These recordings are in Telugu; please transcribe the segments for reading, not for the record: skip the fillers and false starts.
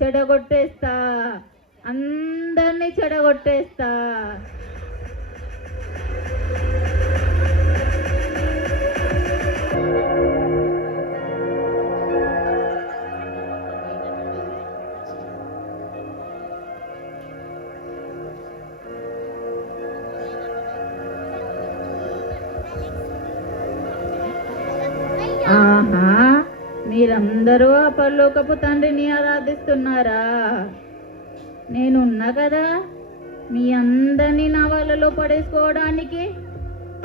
చెడగొట్టేస్తా, అందరినీ చెడగొట్టేస్తా. ఆహా, మీరందరూ ఆ పరలోకపు తండ్రిని ఆరాధిస్తున్నారా? నేనున్నా కదా మీ అందరినీ నా వాళ్ళలో పడేసుకోవడానికి.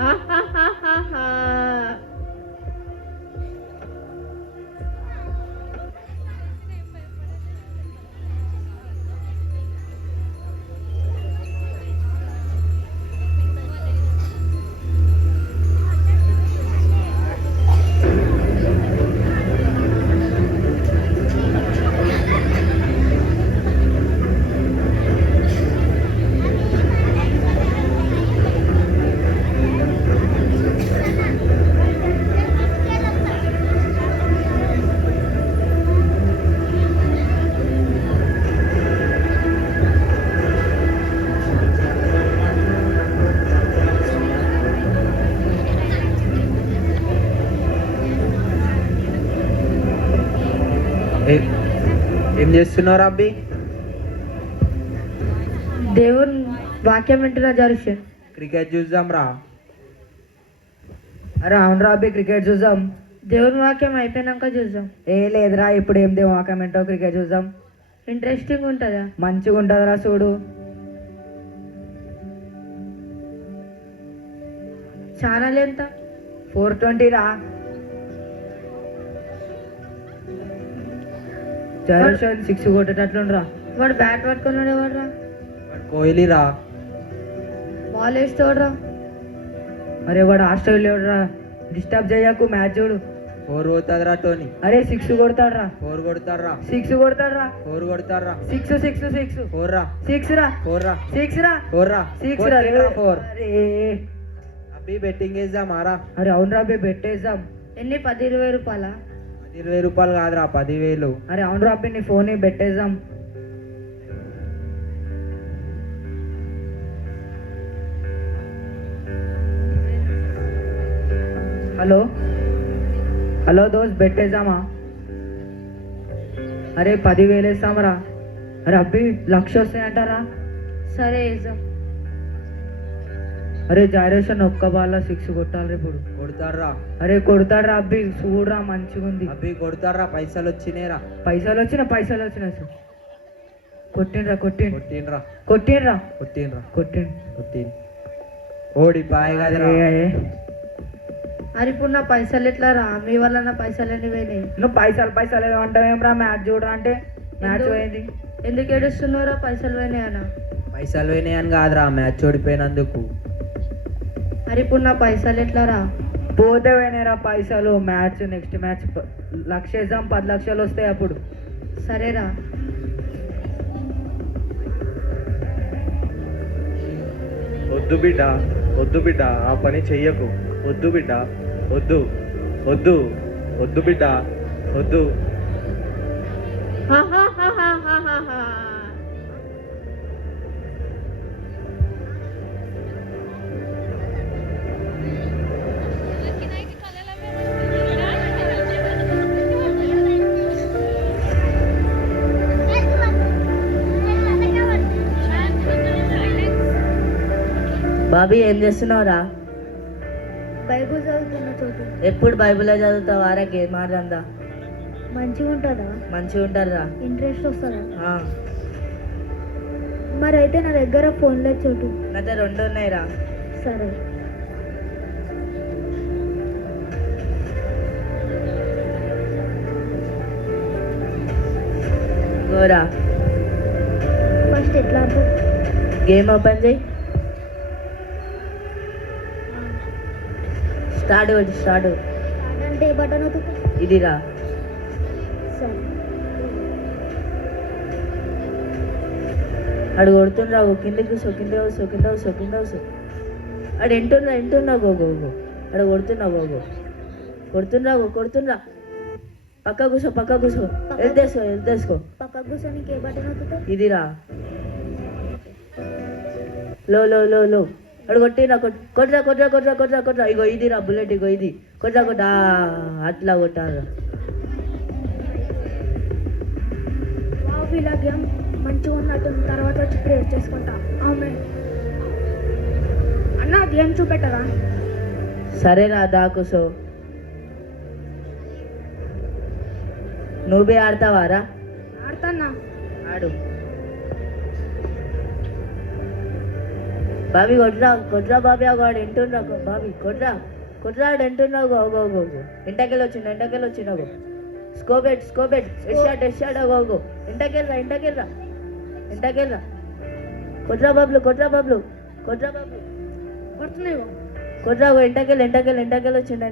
ఆహాహాహాహా. ఏం చేస్తున్నారు అబ్బి? దేవుని వాక్యం వింటున్నా జరుష్. క్రికెట్ చూద్దాం రా. అరే అవునరా అబ్బి, క్రికెట్ చూద్దాం. దేవుని వాక్యం అయిపోయినాక చూద్దాం. ఏ లేదురా, ఇప్పుడు ఏం దేవుని వాక్యం ఏంటో, క్రికెట్ చూద్దాం. ఇంట్రెస్టింగ్ ఉంటుందా? మంచిగా ఉంటుందిరా, చూడు. ఛానల్ ఎంత? 420 రా. జయరోషన్ 6 కొట్టేటట్లుండ్రా. వాడు బ్యాట్ పట్టుకున్నాడు. ఎవడరా? కోహ్లీ రా. బాల్ వేస్తాడురా. అరే వాడు ఆస్ట్రేలియా, డిస్టర్బ్ చేయకు, మ్యాచ్ చూడు. 4 కొడుతుందిరా టోనీ. అరే 6 కొడతాడ్రా. 4 కొడతారా. 6 కొడతాడ్రా. 4 కొడతారా. 6 6 6 4 రా. 6 రా. 4 రా. 6 రా. 4 రా. 6 రా. 4. అరే అబ్బి బెట్టింగ్ వేద్దాం ఆరా. అరే అవునరా అబ్బి, పెట్టేద్దాం. ఎన్ని? 10-20 రూపాయలా? 20 రూపాయలు కాదురా, 10,000. అరే అవునరా అబ్బి, నీ ఫోన్ పెట్టేద్దాం. హలో హలో దోస్త్, పెట్టేద్దామా? అరే 10,000 వేస్తామరా. అరే అబ్బి 1,00,000 వస్తాయంటారా? సరే వేద్దాం. అరే జైరేషన్ ఒక్క బాల్ 6 కొట్టాలి ఇప్పుడు. కొడతారా. అరే కొడతాడ్రా అబ్బి, చూడరా మంచిగా ఉంది. అబ్బి కొడతారా, పైసలు వచ్చినాయిరా. పైసలు వచ్చినా సార్. కొట్టిండ్రా. కొట్టిండ్రా. ఓడి పాయ్ కదరా. మరి ఇప్పుడు నా పైసలు ఎట్లా రా? మీ వల్ల నా పైసలు ఎన్ని పోయినాయి? నువ్వు పైసలు ఏమంటావేమ్రా? మ్యాచ్ చూడరా అంటే మ్యాచ్ పోయింది. ఎందుకు ఏడుస్తున్నారా? పైసలు పోయినాయనా? పైసలు పోయినాయని కాదురా, మ్యాచ్ ఓడిపోయినందుకు. మరి ఇప్పుడు నా పైసలు ఎట్లా రా? పోతే పోయినాయిరా పైసలు. మ్యాచ్ నెక్స్ట్ మ్యాచ్ 1,00,000 వేద్దాం, 10,00,000 వస్తాయి అప్పుడు. సరేరా. వద్దు బిడ్డ, ఆ పని చెయ్యకు. వద్దు బిడ్డ, వద్దు బిడ్డ, వద్దు. బాబీ ఏం చేస్తున్నావురా? బైబుల్ చదువుతున్న చోటు ఎప్పుడు బైబిలే చదువుతావు? ఆరా గేమ్ ఆడదా? మంచిగా ఉంటుందా? మంచిగా ఉంటారా? ఇంట్రెస్ట్ వస్తుందా? ఆ, మరి అయితే నా దగ్గర ఫోన్ లేదు చోటు. నా దగ్గర 2 ఉన్నాయిరా. సరే. గోరా ఫస్ట్ ఎట్లా ఆడతావు? గేమ్ ఓపెన్ చేయి. స్టార్ట్ కొట్టి స్టార్ట్. అంటే ఏ బటన్ అవుతుంది? ఇదిరా. సరే. అడు కొడుతుండ్రా, కిందకి కూసో, కింద కూసో, కింద కూసో, కింద కూసో. అడు ఎంటున్నా గోగో అడు కొడుతున్నా గోగో కొడుతుండ్రా. పక్క కూసో వెళ్తేసుకో. పక్క కూర్చోనికి ఏ బటన్ అవుతుంది? ఇదిరా. లో అడు కొట్టిరా. ఇగో ఇదిరా బుల్లెట్, ఇగో ఇది కొట్టా అట్లా కొట్టారా. ఇలా గేమ్ మంచిగా ఉన్నట్టు తర్వాత వచ్చి ప్రేర్ చేసుకుంటా. ఆమె అన్న గేమ్ చూపెట్టరా? సరేరా, దా కూసో. నువ్వే ఆడతావారా? ఆడతానా? ఆడు. బాబీ కొట్రా బాబీ, వాడు ఎంటున్నా బాబీ కొట్రా ఆడు ఎంటున్నా. గో ఎంటకెళ్ళి వచ్చిండు. స్కోబెట్ ఎషాడ్ గో ఎంటకెళ్ళరా. కొట్రా బాబులు. కొడుతున్నాయి. కొట్రా గో ఎంటకెళ్ళి వచ్చిండు.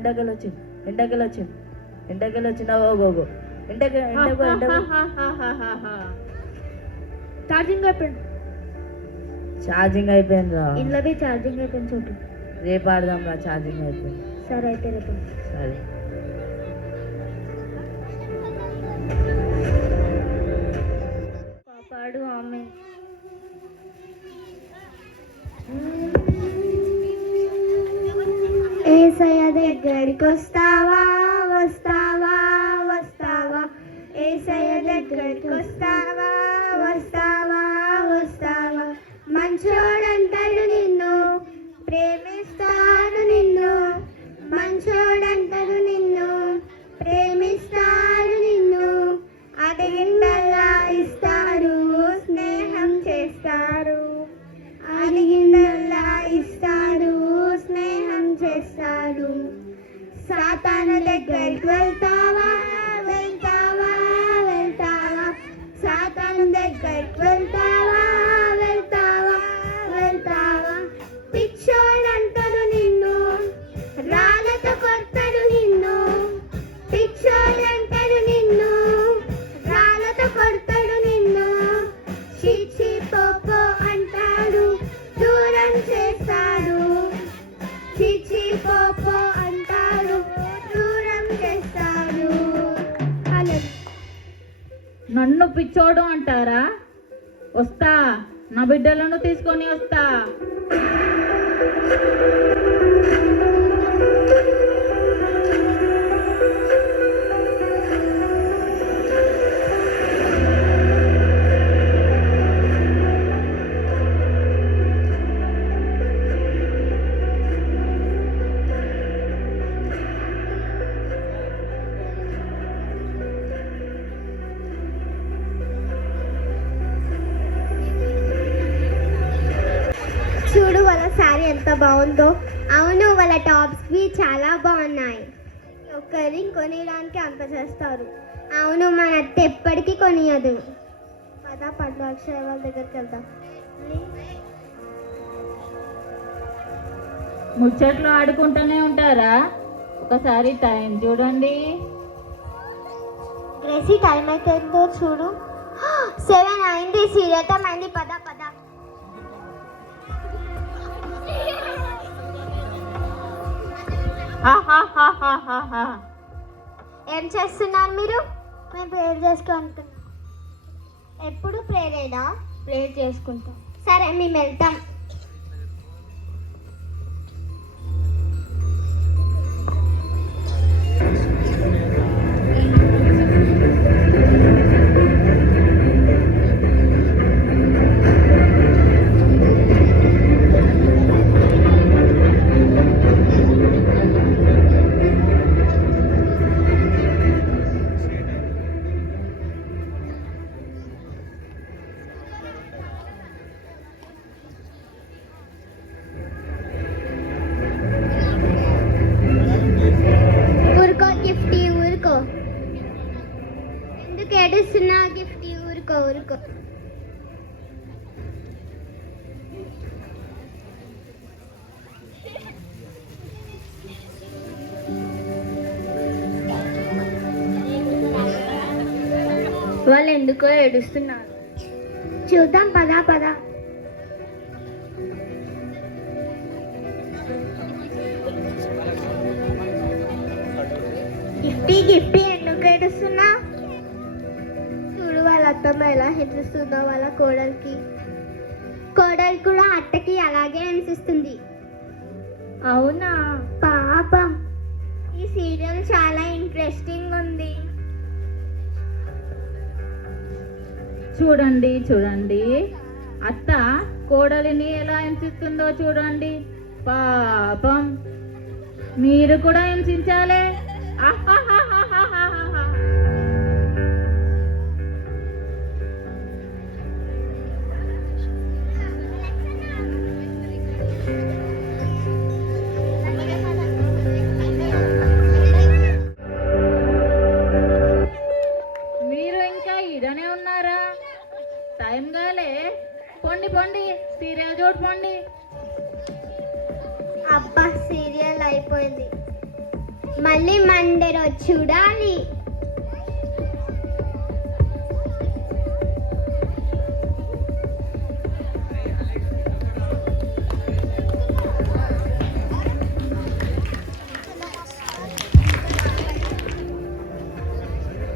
గో ఛార్జింగ్ అయిపోయింది రా. ఇంట్లో ఛార్జింగ్ అయిపోయింది చోటు. రేపు ఆడదాం రా, ఛార్జింగ్ అయిపోయింది. సరే అయితే రేపు. సరే. కాపాడు ఆమె. ఏసయ్య దగ్గరికి వస్తావా? ఏసయ్య దగ్గరికి వస్తావా? మంచోడంటాడు నిన్ను, ప్రేమిస్తాడు నిన్ను. మంచోడంటాడు నిన్ను, ప్రేమిస్తాడు నిన్ను. అడిగిందల్లా ఇస్తాడు, స్నేహం చేస్తాడు. అడిగిందల్లా ఇస్తాడు, స్నేహం చేస్తాడు. సాతాను దగ్గరికి వెళ్తావా? సాతాను దగ్గరికి వెళ్తావా? పిచ్చోడంటాడు నిన్ను, రాళ్ళతో కొడతాడు నిన్ను. పిచ్చోడంటాడు నిన్ను, రాళ్ళతో కొడతాడు నిన్ను. చీచి పోపో అంటాడు, దూరం చేస్తాడు. చీచి పోపో అంటాడు, దూరం చేస్తాడు. అలా నన్ను పిచ్చోడు అంటారా? వస్తా, నా బిడ్డలను తీసుకొని వస్తా. చూడు వాళ్ళ శారీ ఎంత బాగుందో. అవును, వాళ్ళ టాప్స్వి చాలా బాగున్నాయి. ఒక్కరి కొనియడానికి అంత చేస్తారు. అవును, మన అత్త ఎప్పటికీ కొనియదు. పద పండు అక్షయ వాళ్ళ దగ్గరికి వెళ్దాం. ముచ్చట్లు ఆడుకుంటూనే ఉంటారా? ఒకసారి టైం చూడండి. గ్రేసీ టైం అయితే చూడు. 7 అయింది. సీరియతం అయింది. పద. ఏం చేస్తున్నారు మీరు? మేము ప్రేయర్ చేసుకుంటున్నాం. ఎప్పుడు ప్రేయరేనా? ప్రేయర్ చేసుకుంటాం. సరే, మేము వెళ్తాం. ఊరుకో. వాళ్ళు ఎందుకో ఏడుస్తున్నారు. చూద్దాం పదా పదా. గిఫ్టీ గిఫ్టీ ఎందుకు ఏడుస్తున్నా? చూడు వాళ్ళ అత్తమ్మ ఎలా హెచ్చిస్తుందో వాళ్ళ కోడలికి. కోడలు కూడా అత్తకి అలాగే అనిపిస్తుంది. అవునా? పాపం. ఈ సీరియల్ చాలా ఇంట్రెస్టింగ్ ఉంది. చూడండి చూడండి, అత్త కోడలిని ఎలా హింసిస్తుందో చూడండి. పాపం, మీరు కూడా హింసించాలే. ఆహాహాహాహాహా. మీరు ఇంకా ఇదనే ఉన్నారా? టైం కాలే, పొండి పొండి, సీరియల్ చూడు పొండి. అబ్బా సీరియల్ అయిపోయింది, మళ్ళీ మండే రోజు చూడాలి.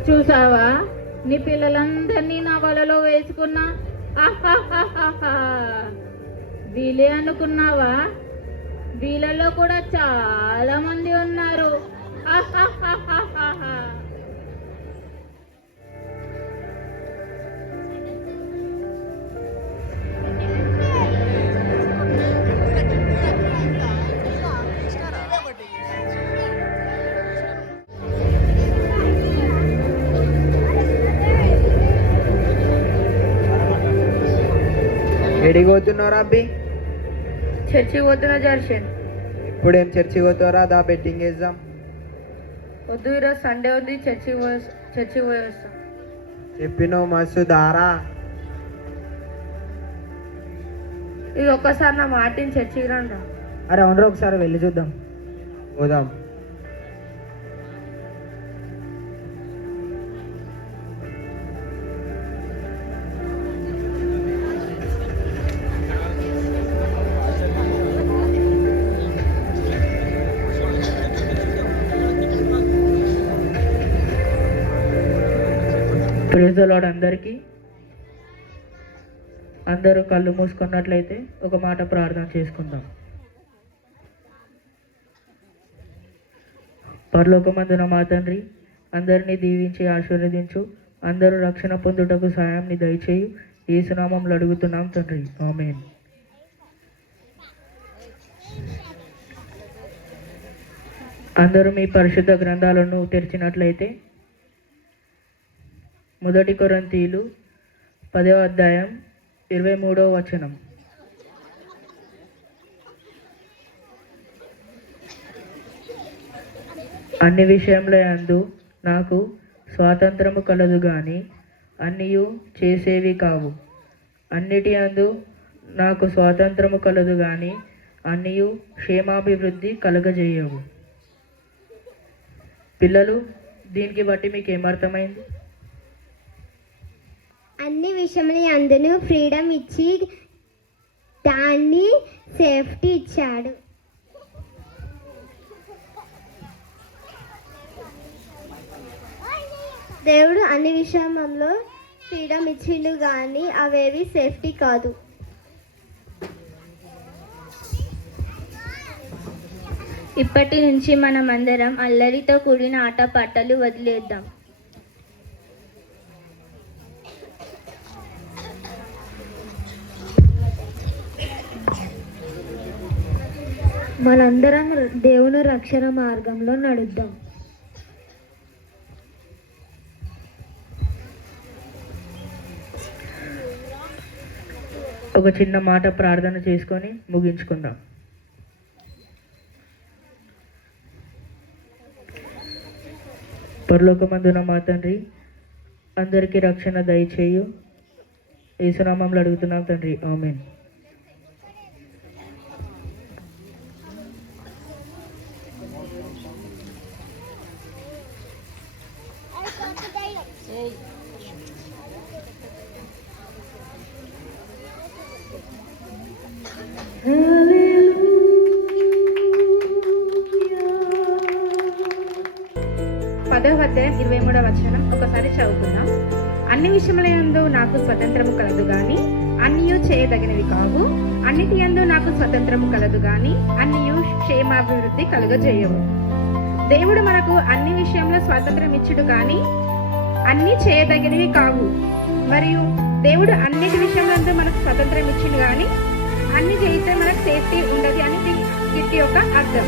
చూసావా, నీ పిల్లలందరినీ నా వలలో వేసుకున్నా. ఆహాహాహాహా. వీలే అనుకున్నావా? వీళ్ళలో కూడా చాలా మంది ఉన్నారు. ఆహాహాహాహా. ఎడికి పోతున్నారా అబ్బి? చర్చికి పోతున్నా జర్షన్. ఇప్పుడేం చర్చికి పోతారా? దా బెట్టింగ్ వేద్దాం. వద్దు, ఈరోజు సండే ఉంది, చర్చికి పోయేస్తాం. చెప్పినావు మస్తు దారా. ఇది ఒక్కసారి నా మాటిని చర్చికి రండి. అరే అవునరా, ఒకసారి వెళ్ళి చూద్దాం. పోదాం. ప్రైజ్ ది లార్డ్ అందరికీ. అందరూ కళ్ళు మూసుకున్నట్లయితే ఒక మాట ప్రార్థన చేసుకుందాం. పరలోకమందున మా తండ్రి, అందరినీ దీవించి ఆశీర్వదించు. అందరూ రక్షణ పొందుటకు సాయాన్ని దయచేయు. యేసునామంలో అడుగుతున్నాం తండ్రి, ఆమేన్. అందరూ మీ పరిశుద్ధ గ్రంథాలను తెరిచినట్లయితే మొదటి కొరింథీయులు 10వ అధ్యాయం 23వ వచనం. అన్ని విషయంలో యందు నాకు స్వాతంత్రము కలదు గాని అన్నియు చేసేవి కావు. అన్నిటి యందు నాకు స్వాతంత్రము కలదు గాని అన్నియు క్షేమాభివృద్ధి కలగజేయవు. పిల్లలు, దీనికి బట్టి మీకు ఏమర్థమైంది? అన్ని విషయములు అందును ఫ్రీడమ్ ఇచ్చి దాన్ని సేఫ్టీ ఇచ్చాడు. దేవుడు అన్ని విషయంలో ఫ్రీడమ్ ఇచ్చిండు కానీ అవేవి సేఫ్టీ కాదు. ఇప్పటి నుంచి మనం అందరం అల్లరితో కూడిన ఆటపాటలు వదిలేద్దాం. మనందరం దేవుని రక్షణ మార్గంలో నడుద్దాం. ఒక చిన్న మాట ప్రార్థన చేసుకొని ముగించుకుందాం. పరలోకమందున మా తండ్రి, అందరికీ రక్షణ దయచేయు. యేసునామంలో అడుగుతున్నాం తండ్రి ఆమేన్. పదవ అధ్యాయం 23వ వచనం ఒకసారి చదువుకుందాం. అన్ని విషయములందు నాకు స్వతంత్రము కలదు గాని అన్నియు చేయదగినవి కావు, అన్నిటి యందు నాకు స్వతంత్రము కలదు గాని అన్నియు క్షేమాభివృద్ధి కలుగజేయవు. దేవుడు మనకు అన్ని విషయంలో స్వాతంత్రం ఇచ్చుడు కానీ అన్ని చేయదగినవి కావు. మరియు దేవుడు అన్నిటి విషయంలో మనకు స్వతంత్రం ఇచ్చిండు కానీ అన్ని చేస్తే మనకు సేఫ్టీ ఉండదు అని వీటి యొక్క అర్థం.